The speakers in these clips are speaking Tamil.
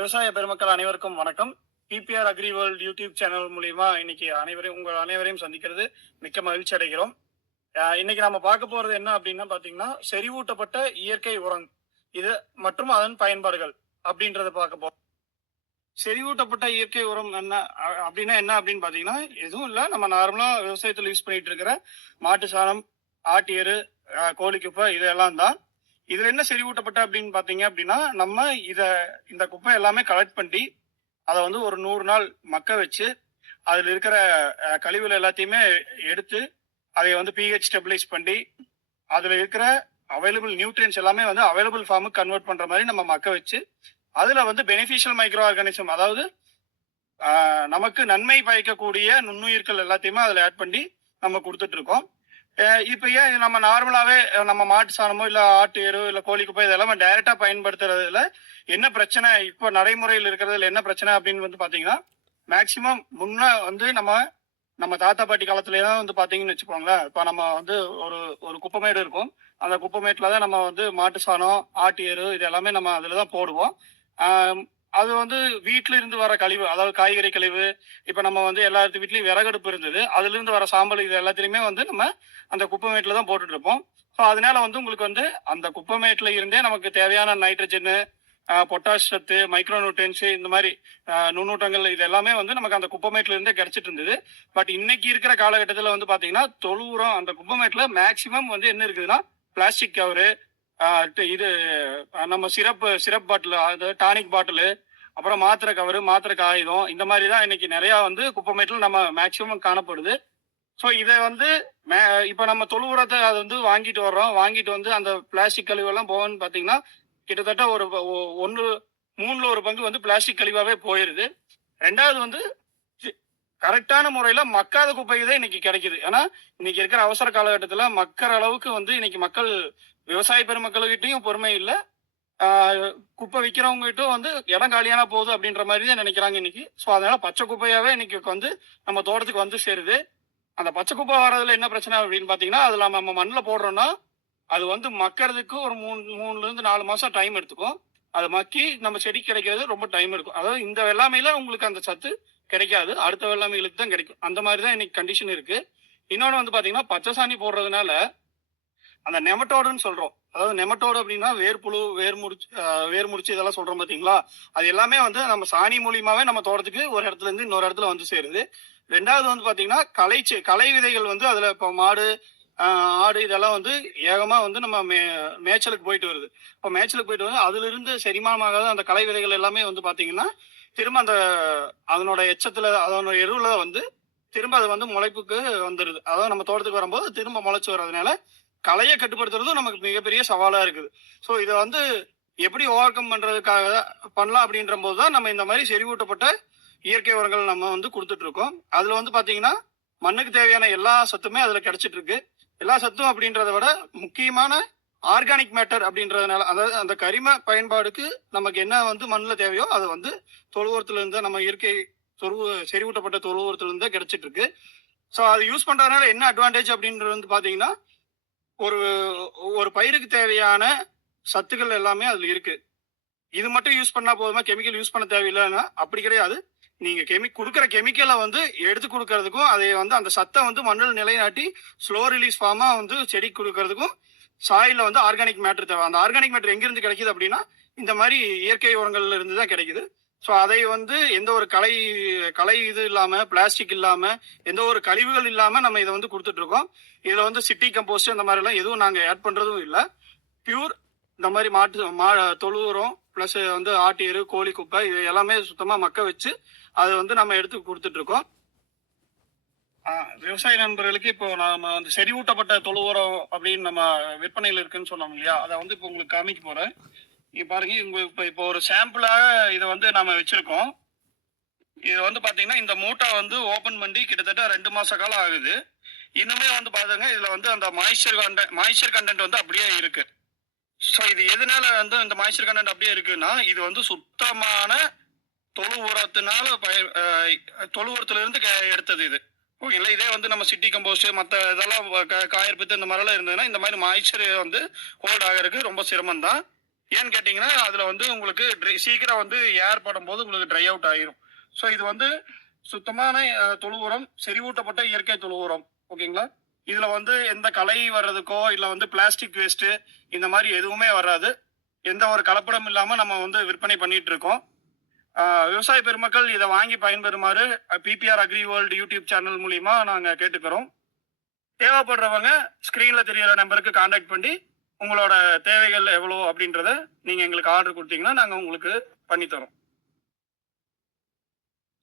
விவசாய பெருமக்கள் அனைவருக்கும் வணக்கம். BPR agri world YouTube channel மூலியமா இன்னைக்கு உங்கள் அனைவரையும் சந்திக்கிறது மிக்க மகிழ்ச்சி அடைகிறோம். இன்னைக்கு நம்ம பார்க்க போறது என்ன அப்படின்னா பாத்தீங்கன்னா, செறிவூட்டப்பட்ட இயற்கை உரம் இது மற்றும் அதன் பயன்பாடுகள் அப்படின்றத பார்க்க போறோம். செறிவூட்டப்பட்ட இயற்கை உரம் என்ன அப்படின்னா என்ன அப்படின்னு பாத்தீங்கன்னா, எதுவும் இல்லை, நம்ம நார்மலா விவசாயத்தில் யூஸ் பண்ணிட்டு இருக்கிற மாட்டு சாணம், ஆட்டு எரு, கோழி குப்பை இதெல்லாம் தான். இதுல என்ன செறிவூட்டப்பட்ட அப்படின்னு பாத்தீங்க அப்படின்னா, நம்ம இந்த குப்பை எல்லாமே கலெக்ட் பண்ணி அதை வந்து ஒரு 100 நாள் மக்க வச்சு அதுல இருக்கிற கழிவுகள் எல்லாத்தையுமே எடுத்து அதை வந்து பிஹெச் ஸ்டெபிலைஸ் பண்ணி அதுல இருக்கிற அவைலபிள் நியூட்ரியன்ஸ் எல்லாமே வந்து அவைலபிள் ஃபார்முக்கு கன்வெர்ட் பண்ற மாதிரி நம்ம மக்க வச்சு அதுல வந்து பெனிஃபிஷியல் மைக்ரோ ஆர்கானிசம், அதாவது நமக்கு நன்மை பயக்கக்கூடிய நுண்ணுயிர்கள் எல்லாத்தையுமே அதுல ஆட் பண்ணி நம்ம கொடுத்துட்டு இருக்கோம். இப்ப ஏன் நம்ம நார்மலாவே நம்ம மாட்டு சாணமோ இல்ல ஆட்டு எரு இல்ல கோழி குப்பை இதெல்லாம் டைரக்டா பயன்படுத்துறதுல என்ன பிரச்சனை, இப்போ நடைமுறையில் இருக்கிறதுல என்ன பிரச்சனை அப்படின்னு வந்து பாத்தீங்கன்னா, மேக்சிமம் முன்ன வந்து நம்ம தாத்தா பாட்டி காலத்துலதான் வந்து பாத்தீங்கன்னு வச்சுக்கோங்களேன். இப்ப நம்ம வந்து ஒரு ஒரு குப்பைமேடு இருக்கும். அந்த குப்பைமேட்டுலதான் நம்ம வந்து மாட்டு சாணம், ஆட்டு எரு இது எல்லாமே நம்ம அதுலதான் போடுவோம். அது வந்து வீட்டுல இருந்து வர கழிவு, அதாவது காய்கறி கழிவு. இப்ப நம்ம வந்து எல்லாத்து வீட்லயும் விறகடுப்பு இருந்தது, அதுல இருந்து வர சாம்பல் இது எல்லாத்திலுமே வந்து நம்ம அந்த குப்பைமேட்டுல தான் போட்டுட்டு இருப்போம். ஸோ அதனால வந்து உங்களுக்கு வந்து அந்த குப்பைமேட்டுல இருந்தே நமக்கு தேவையான நைட்ரஜனு, பொட்டாஷ் சத்து, மைக்ரோ நியூட்ரியன்ஸ் இந்த மாதிரி நுண்ணூட்டங்கள் இது எல்லாமே வந்து நமக்கு அந்த குப்பைமேட்டுல இருந்தே கிடைச்சிட்டு இருந்தது. பட் இன்னைக்கு இருக்கிற காலகட்டத்தில் வந்து பாத்தீங்கன்னா, தொழு உரம் அந்த குப்பைமேட்டுல மேக்சிமம் வந்து என்ன இருக்குதுன்னா, பிளாஸ்டிக் கவரு, இது நம்ம சிரப் பாட்டில், அது டானிக் பாட்டிலு, அப்புறம் மாத்திரை கவரு, மாத்திரை காகிதம், இந்த மாதிரி தான் இன்னைக்கு நிறைய வந்து குப்பைமேட்டில் நம்ம மேக்சிமம் காணப்படுது. ஸோ இதை வந்து இப்போ நம்ம தொழு உரத்தை அதை வந்து வாங்கிட்டு வர்றோம். வாங்கிட்டு வந்து அந்த பிளாஸ்டிக் கழிவெல்லாம் போகணும்னு பார்த்தீங்கன்னா, கிட்டத்தட்ட ஒரு ஒன்று 3ல் 1 பங்கு வந்து பிளாஸ்டிக் கழிவாகவே போயிடுது. ரெண்டாவது வந்து கரெக்டான முறையில் மக்காத குப்பை தான் இன்னைக்கு கிடைக்குது. ஏன்னா இன்னைக்கு இருக்கிற அவசர காலகட்டத்தில் மக்கற அளவுக்கு வந்து இன்னைக்கு மக்கள் விவசாய பெருமக்கள்கிட்டையும் பொறுமை இல்லை, குப்பை விற்கிறவங்ககிட்டும் வந்து இடம் காலியான போகுது அப்படின்ற மாதிரி தான் நினைக்கிறாங்க இன்னைக்கு. ஸோ அதனால பச்சை குப்பையாவே இன்னைக்கு வந்து நம்ம தோட்டத்துக்கு வந்து சேருது. அந்த பச்சை குப்பை வர்றதுல என்ன பிரச்சனை அப்படின்னு பாத்தீங்கன்னா, அதுல நம்ம மண்ணில் போடுறோம்னா அது வந்து மக்கறதுக்கு ஒரு 3ல இருந்து 4 மாசம் டைம் எடுத்துக்கும். அது மக்கி நம்ம செடி கிடைக்கிறது ரொம்ப டைம் எடுக்கும். அதாவது இந்த வெள்ளாமையில உங்களுக்கு அந்த சத்து கிடைக்காது, அடுத்த வெள்ளாமைகளுக்கு தான் கிடைக்கும். அந்த மாதிரி தான் இன்னைக்கு கண்டிஷன் இருக்கு. இன்னொன்று வந்து பாத்தீங்கன்னா, பச்சை சாணி போடுறதுனால அந்த நெமட்டோடுன்னு சொல்றோம். அதாவது நெமட்டோடு அப்படின்னா வேர்புழு, வேர்முடிச்சு இதெல்லாம் சொல்றோம் பாத்தீங்களா, அது எல்லாமே வந்து நம்ம சாணி மூலியமாவே நம்ம தோட்டத்துக்கு ஒரு இடத்துல இருந்து இன்னொரு இடத்துல வந்து சேருது. ரெண்டாவது வந்து பாத்தீங்கன்னா, களை விதைகள் வந்து அதுல இப்போ மாடு, ஆடு இதெல்லாம் வந்து ஏகமா வந்து நம்ம மேய்ச்சலுக்கு போயிட்டு வருது. இப்போ மேய்ச்சலுக்கு போயிட்டு வந்து அதுல இருந்து செரிமானமாகாத அந்த களை விதைகள் எல்லாமே வந்து பாத்தீங்கன்னா, திரும்ப அதனோட எச்சத்துல, அதனோட எருவுல வந்து திரும்ப அது வந்து முளைப்புக்கு வந்துடுது. அதாவது நம்ம தோட்டத்துக்கு வரும்போது திரும்ப முளைச்சு வர்றதுனால களையை கட்டுப்படுத்துறதும் நமக்கு மிகப்பெரிய சவாலா இருக்குது. ஸோ இதை வந்து எப்படி ஓவர் கம் பண்றதுக்காக பண்ணலாம் அப்படின்ற போதுதான் நம்ம இந்த மாதிரி செறிவூட்டப்பட்ட இயற்கை உரங்கள் நம்ம வந்து கொடுத்துட்டு இருக்கோம். அதுல வந்து பாத்தீங்கன்னா, மண்ணுக்கு தேவையான எல்லா சத்துமே அதுல கிடைச்சிட்டு இருக்கு. எல்லா சத்தும் அப்படின்றத விட முக்கியமான ஆர்கானிக் மேட்டர் அப்படின்றதுனால, அதாவது அந்த கரிம பயன்பாடுக்கு நமக்கு என்ன வந்து மண்ணில் தேவையோ அது வந்து தொழு உரத்துல இருந்து, நம்ம இயற்கை செறிவூட்டப்பட்ட தொழு உரத்துல இருந்து கிடைச்சிட்டு இருக்கு. ஸோ அது யூஸ் பண்றதுனால என்ன அட்வான்டேஜ் அப்படின்றது வந்து பாத்தீங்கன்னா, ஒரு ஒரு பயிருக்கு தேவையான சத்துக்கள் எல்லாமே அதுல இருக்கு. இது மட்டும் யூஸ் பண்ணா போதுமா, கெமிக்கல் யூஸ் பண்ண தேவையில்லைன்னா அப்படி கிடையாது. நீங்க கொடுக்குற கெமிக்கலை வந்து எடுத்து கொடுக்கறதுக்கும், அதை வந்து அந்த சத்தை வந்து மண்ணில் நிலைநாட்டி ஸ்லோ ரிலீஸ் ஃபார்மா வந்து செடி கொடுக்கறதுக்கும் சாயில வந்து ஆர்கானிக் மேட்டர் தேவை. அந்த ஆர்கானிக் மேட்டர் எங்கிருந்து கிடைக்குது அப்படின்னா, இந்த மாதிரி இயற்கை உரங்கள்ல இருந்து தான் கிடைக்குது. ஸோ அதை வந்து எந்த ஒரு கலை இது இல்லாம, பிளாஸ்டிக் இல்லாம, எந்த ஒரு கழிவுகள் இல்லாம நம்ம இதை வந்து கொடுத்துட்டு இருக்கோம். இதுல வந்து சிட்டி கம்போஸ்ட் இந்த மாதிரி எல்லாம் எதுவும் நாங்க ஆட் பண்றதும் இல்லை. பியூர் இந்த மாதிரி தொழு உரம் பிளஸ் வந்து ஆட்டு எரு, கோழி குப்பை இது எல்லாமே சுத்தமா மக்க வச்சு அதை வந்து நம்ம எடுத்து கொடுத்துட்டு இருக்கோம். விவசாய நண்பர்களுக்கு இப்போ நாம வந்து செறிவூட்டப்பட்ட தொழு உரம் அப்படின்னு நம்ம விற்பனையில் இருக்குன்னு சொன்னோம் இல்லையா, அதை வந்து இப்போ உங்களுக்கு காமிக்க போறேன். இங்க பாருங்க, இப்போ ஒரு சாம்பிளா இதை வந்து நம்ம வச்சிருக்கோம். இது வந்து பாத்தீங்கன்னா, இந்த மூட்டை வந்து ஓபன் பண்ணி கிட்டத்தட்ட 2 மாச காலம் ஆகுது. இன்னுமே வந்து பாருங்க, இதுல வந்து அந்த மாய்ஸ்சர் கண்டென்ட் வந்து அப்படியே இருக்கு. ஸோ இது எதனால வந்து இந்த மாய்ஸ்சர் கண்டென்ட் அப்படியே இருக்குன்னா, இது வந்து சுத்தமான தொழு உரத்தினால தொழு உரத்துல இருந்து எடுத்தது இது. ஓகேங்களா. இதே வந்து நம்ம சிட்டி கம்போஸ்ட் மற்ற இதெல்லாம் காயற்பித்து இந்த மாதிரிலாம் இருந்ததுன்னா இந்த மாதிரி மாய்ச்சர் வந்து ஹோல்ட் ஆகிறதுக்கு ரொம்ப சிரமம் தான். ஏன்னு கேட்டீங்கன்னா, அதுல வந்து உங்களுக்கு சீக்கிரம் வந்து ஏர் படும்போது உங்களுக்கு ட்ரை அவுட் ஆயிரும். ஸோ இது வந்து சுத்தமான தொழு உரம், செறிவூட்டப்பட்ட இயற்கை தொழு உரம். ஓகேங்களா? இதுல வந்து எந்த களை வர்றதுக்கோ, இல்ல வந்து பிளாஸ்டிக் வேஸ்ட்டு இந்த மாரி எதுவுமே வராது. எந்த ஒரு கலப்படம் இல்லாம நம்ம வந்து விற்பனை பண்ணிட்டு இருக்கோம். விவசாய பெருமக்கள் இத வாங்கி பயன்பெறுமாறு BPR agri world YouTube channel மூலியமா நாங்க கேட்டுக்கிறோம். தேவைப்படுறவங்க ஸ்க்ரீன்ல தெரியிற நம்பருக்கு கான்டாக்ட் பண்ணி, உங்களோட தேவைகள் எவ்வளோ அப்படின்றத நீங்க எங்களுக்கு ஆர்டர் குடுத்தீங்கன்னா, நாங்க உங்களுக்கு பண்ணி தரோம்.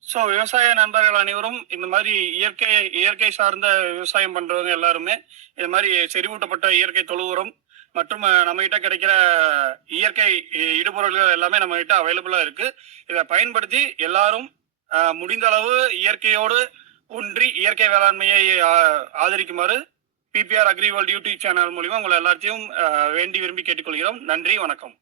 ஸோ விவசாய நண்பர்கள் அனைவரும் இந்த மாரி இயற்கை இயற்கை சார்ந்த விவசாயம் பண்றவங்க எல்லாருமே, இது மாரி செறிவூட்டப்பட்ட இயற்கை தொழு உரம் மற்றும் நம்மகிட்ட கிடைக்கிற இயற்கை இடுபொருள்கள் எல்லாமே நம்மகிட்ட அவைலபிளா இருக்கு. இத பயன்படுத்தி எல்லாரும் முடிந்த அளவு இயற்கையோடு ஒன்றி இயற்கை வேளாண்மையை ஆதரிக்குமாறு PBR agri world YouTube channel மூலியமா உங்கள எல்லாத்தையும் வேண்டி விரும்பி கேட்டுக்கொள்கிறோம். நன்றி, வணக்கம்.